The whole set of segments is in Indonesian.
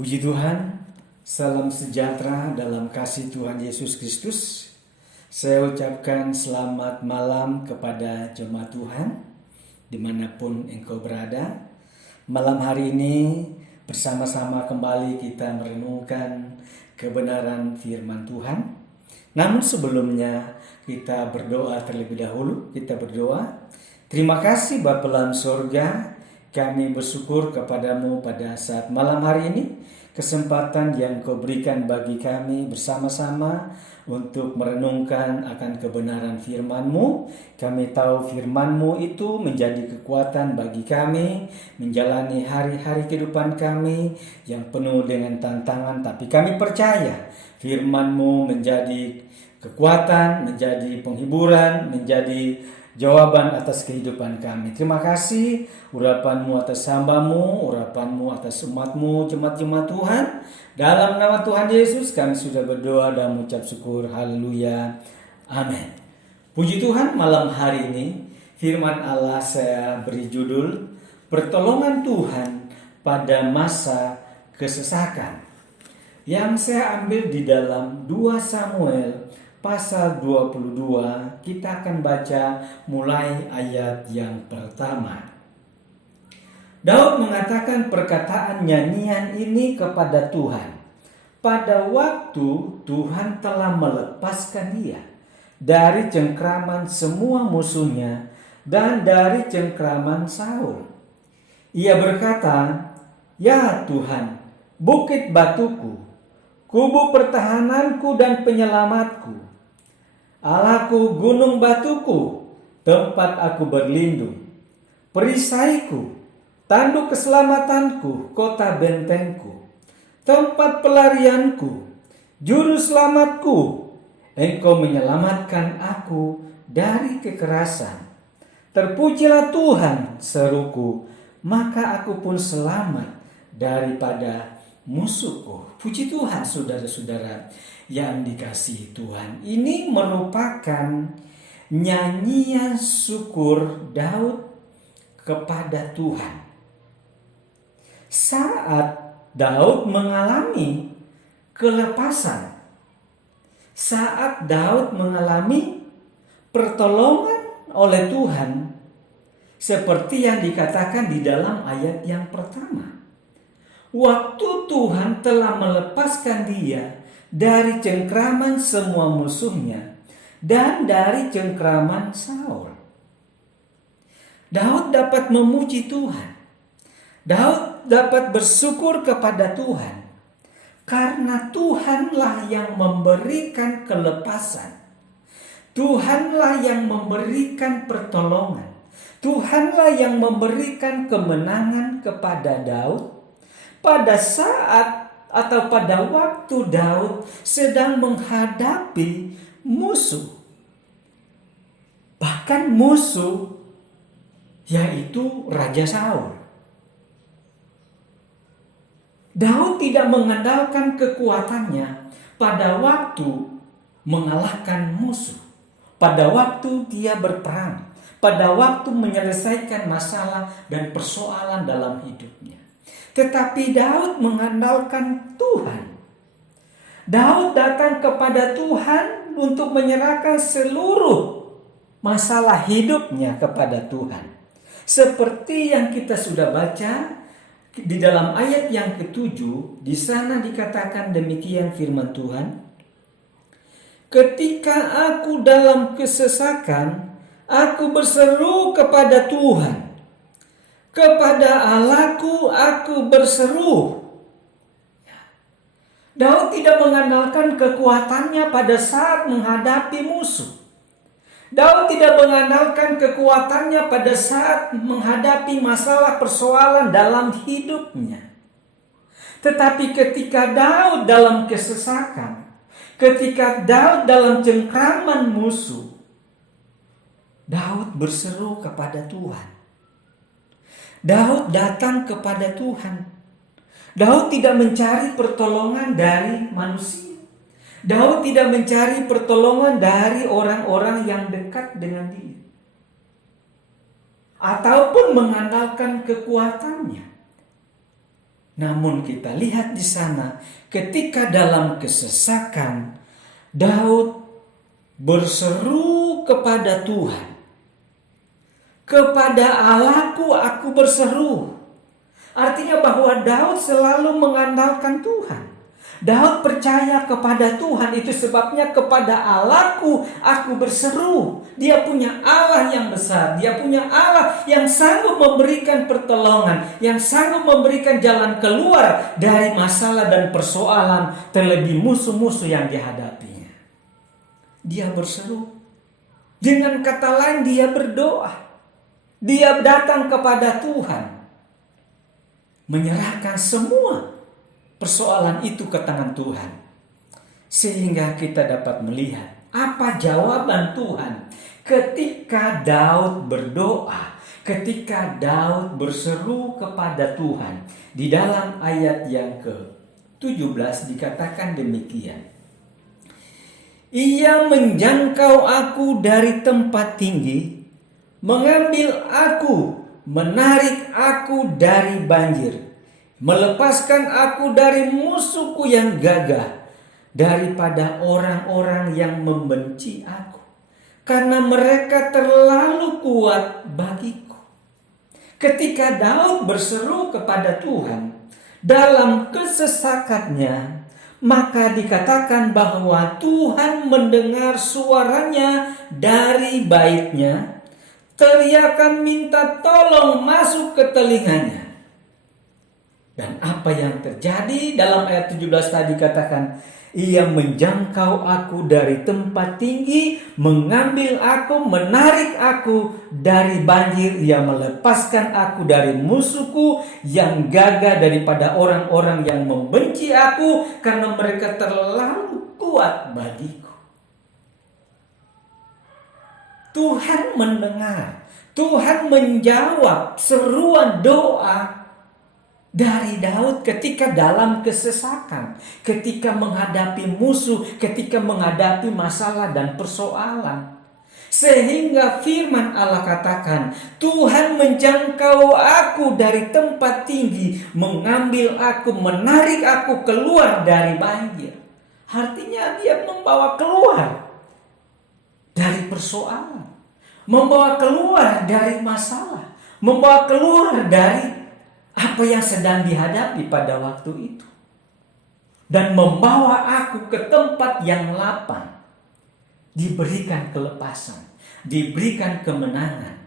Puji Tuhan, salam sejahtera dalam kasih Tuhan Yesus Kristus. Saya ucapkan selamat malam kepada jemaat Tuhan, dimanapun engkau berada. Malam hari ini bersama-sama kembali kita merenungkan kebenaran firman Tuhan. Namun sebelumnya kita berdoa terlebih dahulu. Kita berdoa. Terima kasih Bapa dalam surga, kami bersyukur kepadamu pada saat malam hari ini, kesempatan yang kau berikan bagi kami bersama-sama untuk merenungkan akan kebenaran firman-Mu. Kami tahu firman-Mu itu menjadi kekuatan bagi kami menjalani hari-hari kehidupan kami yang penuh dengan tantangan, tapi kami percaya firman-Mu menjadi kekuatan, menjadi penghiburan, menjadi jawaban atas kehidupan kami. Terima kasih urapan-Mu atas hamba-Mu, urapan-Mu atas umat-Mu, jemaat-jemaat Tuhan. Dalam nama Tuhan Yesus kami sudah berdoa dan mengucap syukur. Haleluya. Amin. Puji Tuhan, malam hari ini firman Allah saya beri judul Pertolongan Tuhan pada masa kesesakan, yang saya ambil di dalam 2 Samuel pasal 22. Kita akan baca mulai ayat yang pertama. Daud mengatakan perkataan nyanyian ini kepada Tuhan pada waktu Tuhan telah melepaskan dia dari cengkraman semua musuhnya dan dari cengkraman Saul. Ia berkata, "Ya Tuhan, bukit batuku, kubu pertahananku dan penyelamatku, Allahku, gunung batuku, tempat aku berlindung, perisaiku, tanduk keselamatanku, kota bentengku, tempat pelarianku, juru selamatku. Engkau menyelamatkan aku dari kekerasan. Terpujilah Tuhan, seruku, maka aku pun selamat daripada musuhku." Puji Tuhan, saudara-saudara yang dikasihi Tuhan. Ini merupakan nyanyian syukur Daud kepada Tuhan saat Daud mengalami kelepasan, saat Daud mengalami pertolongan oleh Tuhan, seperti yang dikatakan di dalam ayat yang pertama. Waktu Tuhan telah melepaskan dia dari cengkraman semua musuhnya dan dari cengkraman Saul, Daud dapat memuji Tuhan. Daud dapat bersyukur kepada Tuhan karena Tuhanlah yang memberikan kelepasan. Tuhanlah yang memberikan pertolongan. Tuhanlah yang memberikan kemenangan kepada Daud pada saat atau pada waktu Daud sedang menghadapi musuh. Bahkan musuh yaitu Raja Saul. Daud tidak mengandalkan kekuatannya pada waktu mengalahkan musuh, pada waktu dia berperang, pada waktu menyelesaikan masalah dan persoalan dalam hidupnya. Tetapi Daud mengandalkan Tuhan. Daud datang kepada Tuhan untuk menyerahkan seluruh masalah hidupnya kepada Tuhan. Seperti yang kita sudah baca di dalam ayat yang ke-7, di sana dikatakan demikian firman Tuhan. "Ketika aku dalam kesesakan, aku berseru kepada Tuhan. Kepada Allahku aku berseru." Daud tidak mengandalkan kekuatannya pada saat menghadapi musuh. Daud tidak mengandalkan kekuatannya pada saat menghadapi masalah persoalan dalam hidupnya. Tetapi ketika Daud dalam kesesakan, ketika Daud dalam cengkraman musuh, Daud berseru kepada Tuhan. Daud datang kepada Tuhan. Daud tidak mencari pertolongan dari manusia. Daud tidak mencari pertolongan dari orang-orang yang dekat dengan dia, ataupun mengandalkan kekuatannya. Namun kita lihat di sana ketika dalam kesesakan Daud berseru kepada Tuhan. Kepada Allahku aku berseru. Artinya bahwa Daud selalu mengandalkan Tuhan. Daud percaya kepada Tuhan, itu sebabnya kepada Allahku aku berseru. Dia punya Allah yang besar, dia punya Allah yang sanggup memberikan pertolongan, yang sanggup memberikan jalan keluar dari masalah dan persoalan, terlebih musuh-musuh yang dihadapinya. Dia berseru. Dengan kata lain, dia berdoa. Dia datang kepada Tuhan, menyerahkan semua persoalan itu ke tangan Tuhan. Sehingga kita dapat melihat apa jawaban Tuhan ketika Daud berdoa, ketika Daud berseru kepada Tuhan. Di dalam ayat yang ke-17 dikatakan demikian. Ia menjangkau aku dari tempat tinggi, mengambil aku, menarik aku dari banjir, melepaskan aku dari musuhku yang gagah, daripada orang-orang yang membenci aku, karena mereka terlalu kuat bagiku. Ketika Daud berseru kepada Tuhan dalam kesesakannya, maka dikatakan bahwa Tuhan mendengar suaranya dari baitnya. Teriakan minta tolong masuk ke telinganya. Dan apa yang terjadi dalam ayat 17 tadi katakan, ia menjangkau aku dari tempat tinggi, mengambil aku, menarik aku dari banjir, ia melepaskan aku dari musuhku yang gagah, daripada orang-orang yang membenci aku, karena mereka terlalu kuat bagiku. Tuhan mendengar, Tuhan menjawab seruan doa dari Daud ketika dalam kesesakan, ketika menghadapi musuh, ketika menghadapi masalah dan persoalan. Sehingga firman Allah katakan, Tuhan menjangkau aku dari tempat tinggi, mengambil aku, menarik aku keluar dari banjir. Artinya dia membawa keluar dari persoalan, membawa keluar dari masalah, membawa keluar dari apa yang sedang dihadapi pada waktu itu, dan membawa aku ke tempat yang lapang. Diberikan kelepasan, diberikan kemenangan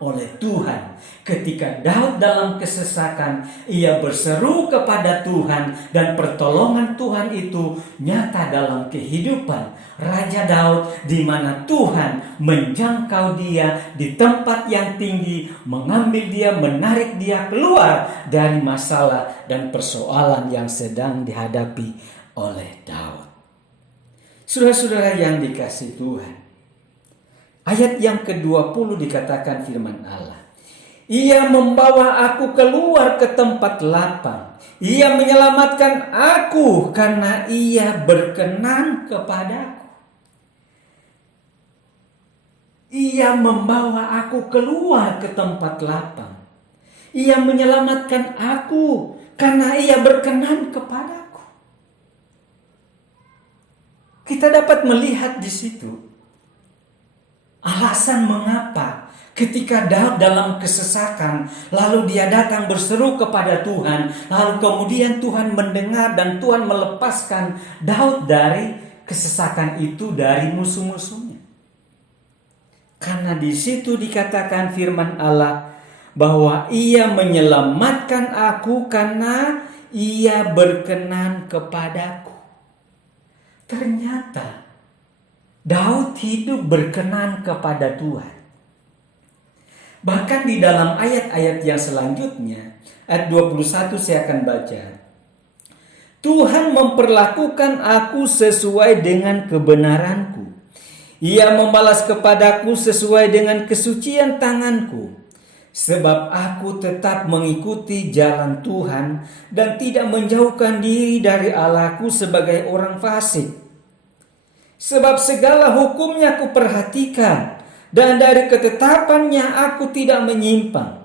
oleh Tuhan. Ketika Daud dalam kesesakan, ia berseru kepada Tuhan, dan pertolongan Tuhan itu nyata dalam kehidupan Raja Daud, di mana Tuhan menjangkau dia di tempat yang tinggi, mengambil dia, menarik dia keluar dari masalah dan persoalan yang sedang dihadapi oleh Daud. Saudara-saudara yang dikasihi Tuhan, ayat yang ke-20 dikatakan firman Allah, ia membawa aku keluar ke tempat lapang, ia menyelamatkan aku karena ia berkenan kepadaku. Ia membawa aku keluar ke tempat lapang. Ia menyelamatkan aku karena ia berkenan kepadaku. Kita dapat melihat di situ alasan mengapa ketika Daud dalam kesesakan, lalu dia datang berseru kepada Tuhan, lalu kemudian Tuhan mendengar dan Tuhan melepaskan Daud dari kesesakan itu, dari musuh-musuhnya. Karena di situ dikatakan firman Allah bahwa ia menyelamatkan aku karena ia berkenan kepadaku. Ternyata Daud hidup berkenan kepada Tuhan. Bahkan di dalam ayat-ayat yang selanjutnya, ayat 21 saya akan baca. Tuhan memperlakukan aku sesuai dengan kebenaranku. Ia membalas kepadaku sesuai dengan kesucian tanganku. Sebab aku tetap mengikuti jalan Tuhan dan tidak menjauhkan diri dari Allahku sebagai orang fasik. Sebab segala hukumnya aku perhatikan, dan dari ketetapannya aku tidak menyimpang.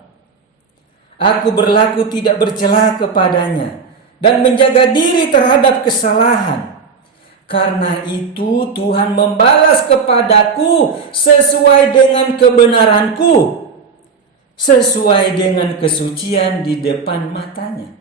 Aku berlaku tidak bercela kepadanya dan menjaga diri terhadap kesalahan. Karena itu Tuhan membalas kepadaku sesuai dengan kebenaranku, sesuai dengan kesucian di depan matanya.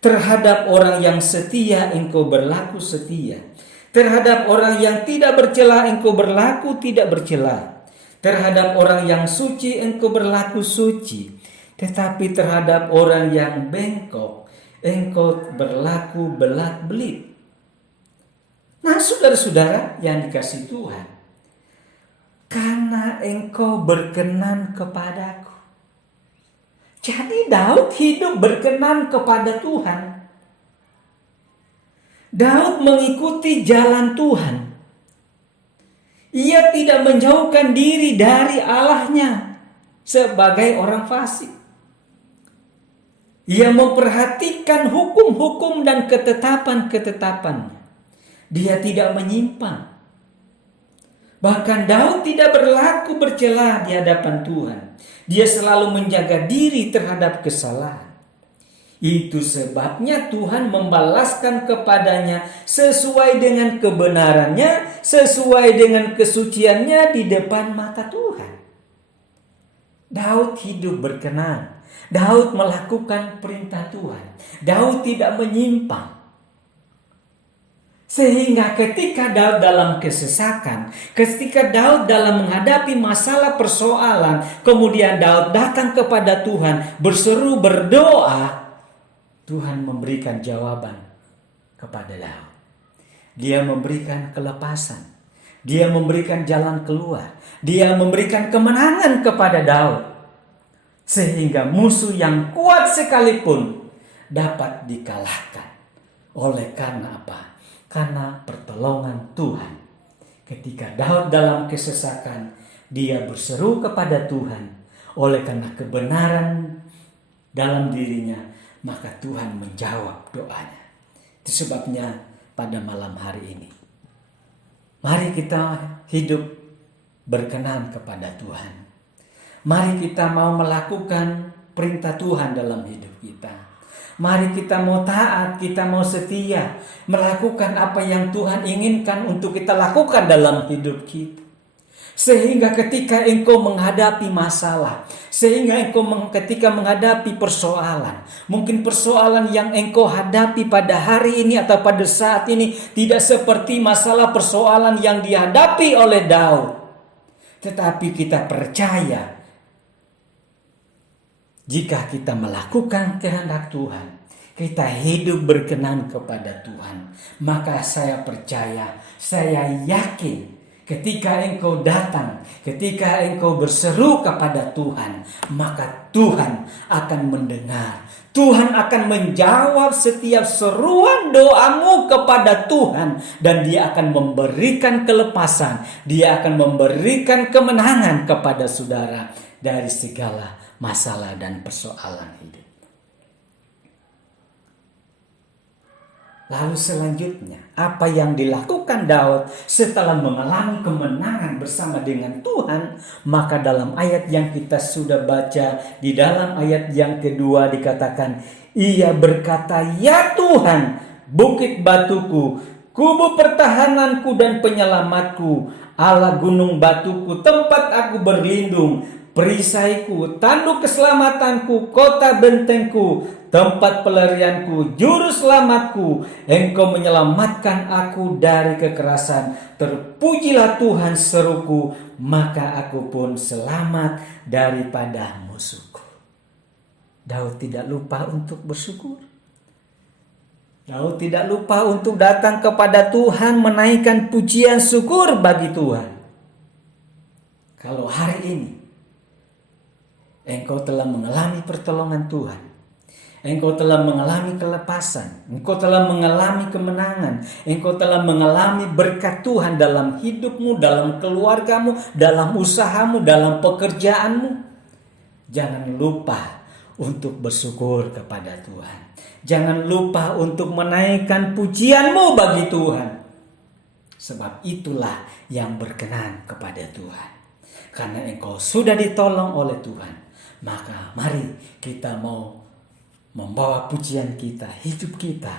Terhadap orang yang setia engkau berlaku setia. Terhadap orang yang tidak bercela engkau berlaku tidak bercela. Terhadap orang yang suci engkau berlaku suci. Tetapi terhadap orang yang bengkok engkau berlaku belak-belit. Nah, saudara-saudara yang dikasihi Tuhan, karena engkau berkenan kepadaku. Jadi Daud hidup berkenan kepada Tuhan. Daud mengikuti jalan Tuhan. Ia tidak menjauhkan diri dari Allahnya sebagai orang fasik. Ia memperhatikan hukum-hukum dan ketetapan-ketetapannya. Dia tidak menyimpang. Bahkan Daud tidak berlaku bercela di hadapan Tuhan. Dia selalu menjaga diri terhadap kesalahan. Itu sebabnya Tuhan membalaskan kepadanya sesuai dengan kebenarannya, sesuai dengan kesuciannya di depan mata Tuhan. Daud hidup berkenan. Daud melakukan perintah Tuhan. Daud tidak menyimpang. Sehingga ketika Daud dalam kesesakan, ketika Daud dalam menghadapi masalah persoalan, kemudian Daud datang kepada Tuhan, berseru, berdoa, Tuhan memberikan jawaban kepada Daud. Dia memberikan kelepasan, dia memberikan jalan keluar, dia memberikan kemenangan kepada Daud. Sehingga musuh yang kuat sekalipun dapat dikalahkan. Oleh karena apa? Karena pertolongan Tuhan. Ketika Daud dalam kesesakan, dia berseru kepada Tuhan. Oleh karena kebenaran dalam dirinya, maka Tuhan menjawab doanya. Itu sebabnya pada malam hari ini, mari kita hidup berkenan kepada Tuhan. Mari kita mau melakukan perintah Tuhan dalam hidup kita. Mari kita mau taat, kita mau setia, melakukan apa yang Tuhan inginkan untuk kita lakukan dalam hidup kita. Sehingga ketika engkau menghadapi masalah, sehingga engkau ketika menghadapi persoalan, mungkin persoalan yang engkau hadapi pada hari ini atau pada saat ini tidak seperti masalah persoalan yang dihadapi oleh Daud. Tetapi kita percaya, jika kita melakukan kehendak Tuhan, kita hidup berkenan kepada Tuhan, maka saya percaya, saya yakin ketika engkau datang, ketika engkau berseru kepada Tuhan, maka Tuhan akan mendengar. Tuhan akan menjawab setiap seruan doamu kepada Tuhan, dan Dia akan memberikan kelepasan, Dia akan memberikan kemenangan kepada saudara dari segala masalah dan persoalan hidup. Lalu selanjutnya, apa yang dilakukan Daud setelah mengalami kemenangan bersama dengan Tuhan? Maka dalam ayat yang kita sudah baca, di dalam ayat yang kedua dikatakan, ia berkata, ya Tuhan, bukit batuku, kubu pertahananku dan penyelamatku, Allah gunung batuku, tempat aku berlindung, perisaiku, tanduk keselamatanku, kota bentengku, tempat pelarianku, juru selamatku. Engkau menyelamatkan aku dari kekerasan. Terpujilah Tuhan seruku, maka aku pun selamat daripada musuhku. Daud tidak lupa untuk bersyukur. Daud tidak lupa untuk datang kepada Tuhan, menaikkan pujian syukur bagi Tuhan. Kalau hari ini engkau telah mengalami pertolongan Tuhan, engkau telah mengalami kelepasan, engkau telah mengalami kemenangan, engkau telah mengalami berkat Tuhan dalam hidupmu, dalam keluargamu, dalam usahamu, dalam pekerjaanmu, jangan lupa untuk bersyukur kepada Tuhan. Jangan lupa untuk menaikkan pujianmu bagi Tuhan. Sebab itulah yang berkenan kepada Tuhan. Karena engkau sudah ditolong oleh Tuhan, Maka mari kita mau membawa pujian kita, hidup kita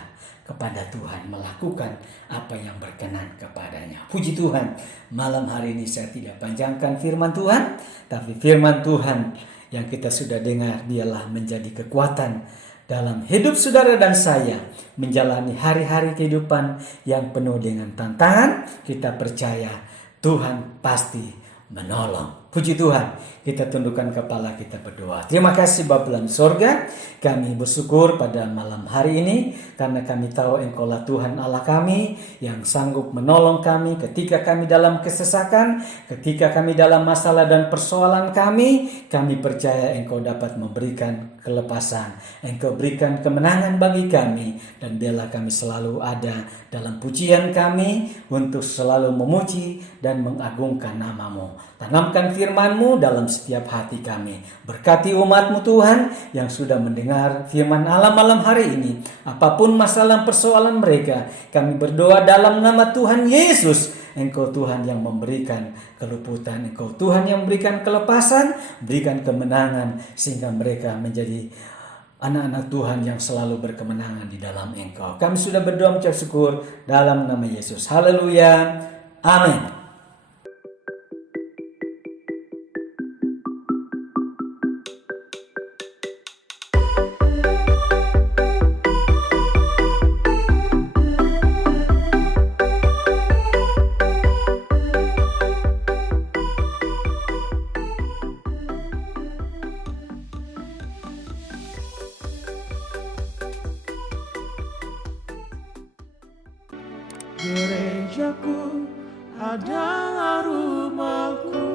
kepada Tuhan, melakukan apa yang berkenan kepadanya. Puji Tuhan, malam hari ini saya tidak panjangkan firman Tuhan, tapi firman Tuhan yang kita sudah dengar dialah menjadi kekuatan dalam hidup saudara dan saya menjalani hari-hari kehidupan yang penuh dengan tantangan. Kita percaya Tuhan pasti menolong. Puji Tuhan, kita tundukkan kepala, kita berdoa. Terima kasih Bapa dalam sorga, kami bersyukur pada malam hari ini karena kami tahu Engkaulah Tuhan Allah kami yang sanggup menolong kami ketika kami dalam kesesakan, ketika kami dalam masalah dan persoalan kami percaya Engkau dapat memberikan kelepasan, Engkau berikan kemenangan bagi kami, dan biarlah kami selalu ada dalam pujian kami untuk selalu memuji dan mengagungkan nama-Mu. Tanamkan firman-Mu dalam setiap hati kami. Berkati umat-Mu Tuhan yang sudah mendengar firman Allah malam hari ini. Apapun masalah persoalan mereka, kami berdoa dalam nama Tuhan Yesus. Engkau Tuhan yang memberikan keluputan, Engkau Tuhan yang memberikan kelepasan, berikan kemenangan sehingga mereka menjadi anak-anak Tuhan yang selalu berkemenangan di dalam Engkau. Kami sudah berdoa mengucap syukur dalam nama Yesus. Haleluya. Amin. Gerejaku adalah rumahku,